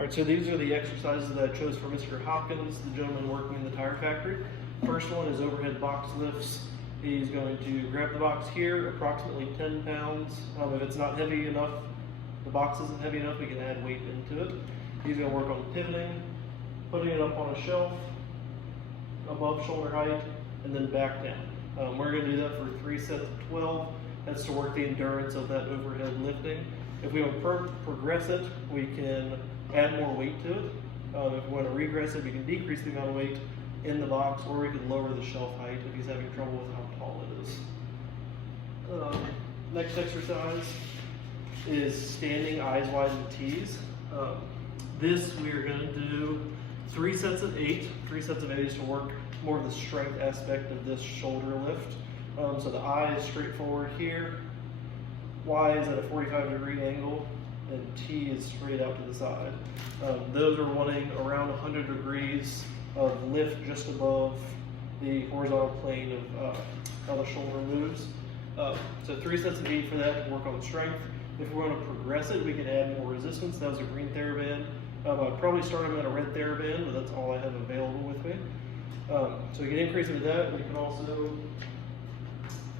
All right, so these are the exercises that I chose for Mr. Hopkins, the gentleman working in the tire factory. First one is overhead box lifts. He's going to grab the box here, approximately 10 pounds. If it's not heavy enough, the box isn't heavy enough, we can add weight into it. He's going to work on pivoting, putting it up on a shelf, above shoulder height, and then back down. We're going to do that for 3 sets of 12. That's to work the endurance of that overhead lifting. If we want to progress it, we can add more weight to it. If we want to regress it, we can decrease the amount of weight in the box, or we can lower the shelf height if he's having trouble with how tall it is. Next exercise is standing eyes wide in T's. This we are going to do 3 sets of 8. 3 sets of 8 is to work more of the strength aspect of this shoulder lift. So the I is straight forward here, Y is at a 45-degree angle, and T is straight out to the side. Those are wanting around 100 degrees of lift just above the horizontal plane of how the shoulder moves. So 3 sets of 8 for that to work on strength. If we want to progress it, we can add more resistance. That was a green TheraBand. I'd probably start them at a red TheraBand, but that's all I have available with me. So we can increase it with that. We can also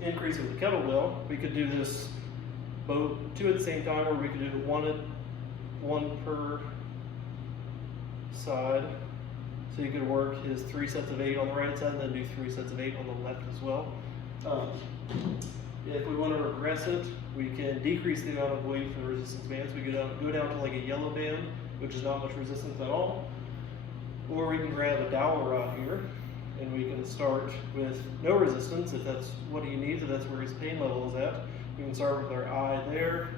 increase it with the kettlebell. We could do this both 2 at the same time, or we could do one per side. So you could work his 3 sets of 8 on the right side and then do 3 sets of 8 on the left as well. If we want to regress it, we can decrease the amount of weight for the resistance bands. We go down to like a yellow band, which is not much resistance at all. Or we can grab a dowel rod here, and we can start with no resistance if that's what he needs, if that's where his pain level is at. We can start with our I there,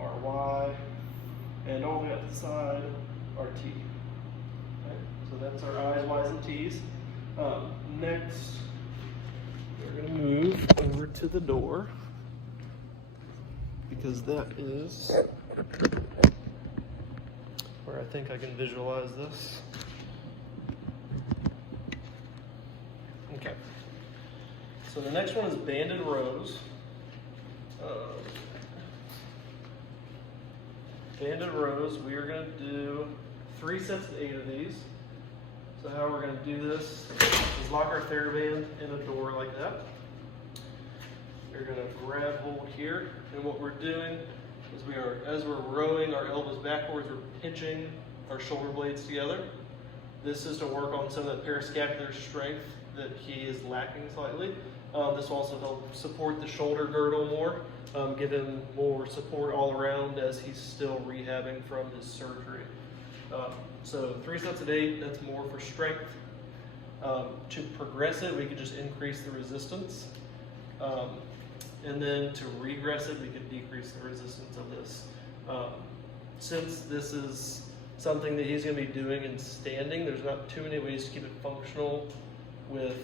our Y, and all the way up the side, our T. Okay? So that's our I's, Y's, and T's. Next, we're going to move over to the door, because that is where I think I can visualize this. Okay. So the next one is banded rows. Banded rows, we are going to do 3 sets of 8 of these. So how we're going to do this is lock our TheraBand in a door like that. We're going to grab hold here, and what we're doing is as we're rowing our elbows backwards, we're pinching our shoulder blades together. This is to work on some of that parascapular strength that he is lacking slightly. This will also help support the shoulder girdle more, give him more support all around as he's still rehabbing from his surgery. So 3 sets of 8, that's more for strength. To progress it, we could just increase the resistance. And then to regress it, we could decrease the resistance of this. Since this is something that he's going to be doing in standing, there's not too many ways to keep it functional with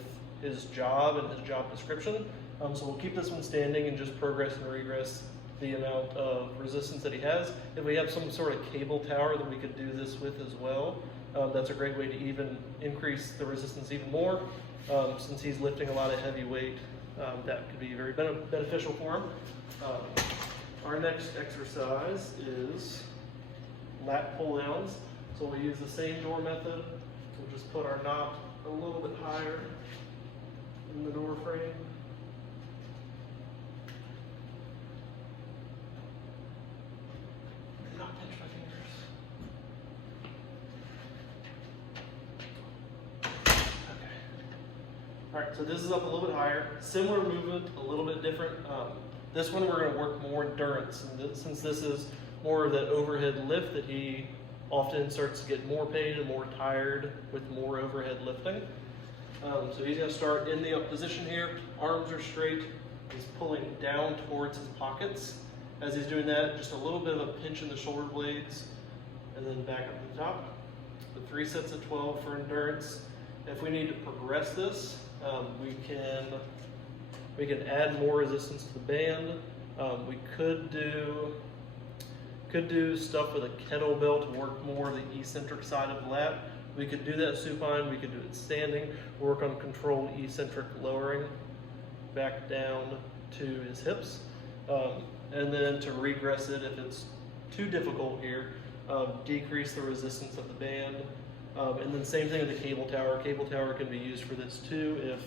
his job and his job description. So we'll keep this one standing and just progress and regress the amount of resistance that he has. If we have some sort of cable tower that we could do this with as well, that's a great way to even increase the resistance even more. Since he's lifting a lot of heavy weight, that could be very beneficial for him. Our next exercise is lat pull downs. So we'll use the same door method. We'll just put our knot a little bit higher in the door frame. Not pinch my fingers. Okay. All right, so this is up a little bit higher. Similar movement, a little bit different. This one we're going to work more endurance, and since this is more of that overhead lift that he often starts to get more pain and more tired with more overhead lifting. So he's going to start in the up position here. Arms are straight. He's pulling down towards his pockets. As he's doing that, just a little bit of a pinch in the shoulder blades, and then back up to the top. The 3 sets of 12 for endurance. If we need to progress this, we can add more resistance to the band. We could do stuff with a kettlebell to work more of the eccentric side of the lat. We could do that supine, we could do it standing, work on controlled eccentric lowering back down to his hips. And then to regress it, if it's too difficult here, decrease the resistance of the band. And then same thing with the cable tower. Cable tower can be used for this too if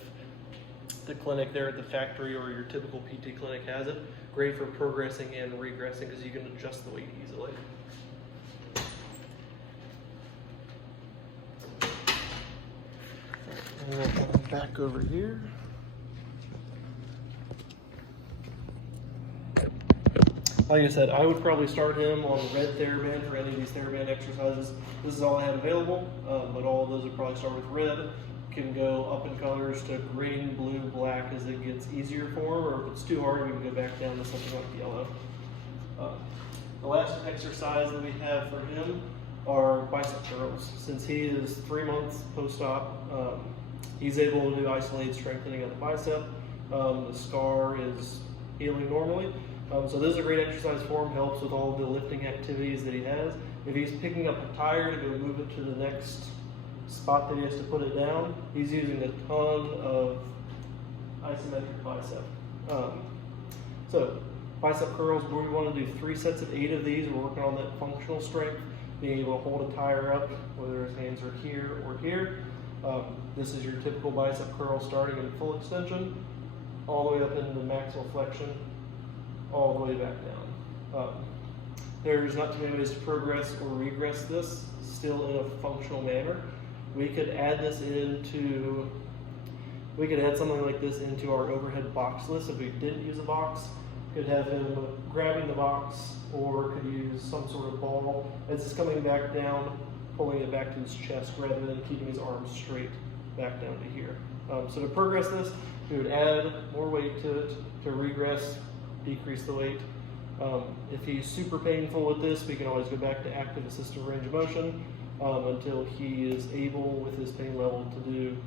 the clinic there at the factory or your typical PT clinic has it. Great for progressing and regressing because you can adjust the weight easily. And we'll come back over here. Like I said, I would probably start him on the red TheraBand for any of these TheraBand exercises. This is all I have available, but all of those would probably start with red. Can go up in colors to green, blue, black as it gets easier for him, or if it's too hard, we can go back down to something like yellow. The last exercise that we have for him are bicep curls. Since he is 3 months post-op, he's able to do isolated strengthening of the bicep. The scar is healing normally. So this is a great exercise for him, helps with all the lifting activities that he has. If he's picking up a tire to go move it to the next spot that he has to put it down, he's using a ton of isometric bicep. So bicep curls, we want to do 3 sets of 8 of these. We're working on that functional strength, being able to hold a tire up, whether his hands are here or here. This is your typical bicep curl starting in full extension, all the way up into maximal flexion, all the way back down. There's not too many ways to progress or regress this, still in a functional manner. We could add this into, we could add something like this into our overhead box list if we didn't use a box. Could have him grabbing the box, or could use some sort of ball as it's coming back down, pulling it back to his chest rather than keeping his arms straight back down to here. So to progress this, we would add more weight to it. To regress, decrease the weight. If he's super painful with this, we can always go back to active assisted range of motion until he is able, with his pain level, to do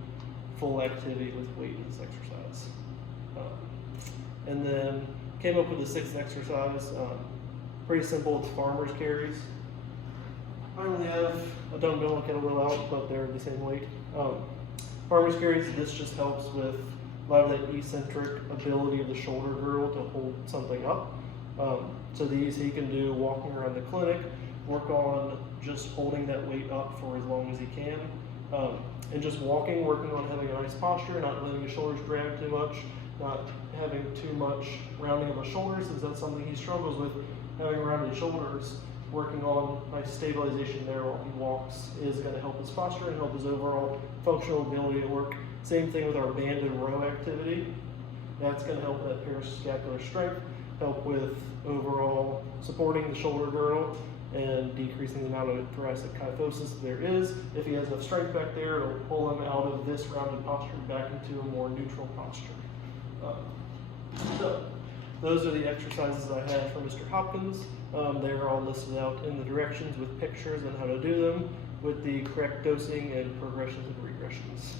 full activity with weight in this exercise. And then came up with the 6th exercise. Pretty simple, it's farmer's carries. I only have a dumbbell and kettlebell out, but they're the same weight. Farmer's carries, this just helps with a lot of that eccentric ability of the shoulder girdle to hold something up. So these he can do walking around the clinic, work on just holding that weight up for as long as he can. And just walking, working on having a nice posture, not letting his shoulders drag too much, not having too much rounding of the shoulders, since that's something he struggles with, having rounded shoulders. Working on nice stabilization there while he walks is going to help his posture and help his overall functional ability to work. Same thing with our band and row activity. That's going to help that parascapular strength, help with overall supporting the shoulder girdle and decreasing the amount of thoracic kyphosis there is. If he has enough strength back there, it'll pull him out of this rounded posture back into a more neutral posture. So those are the exercises I had for Mr. Hopkins. They're all listed out in the directions with pictures on how to do them with the correct dosing and progressions and regressions.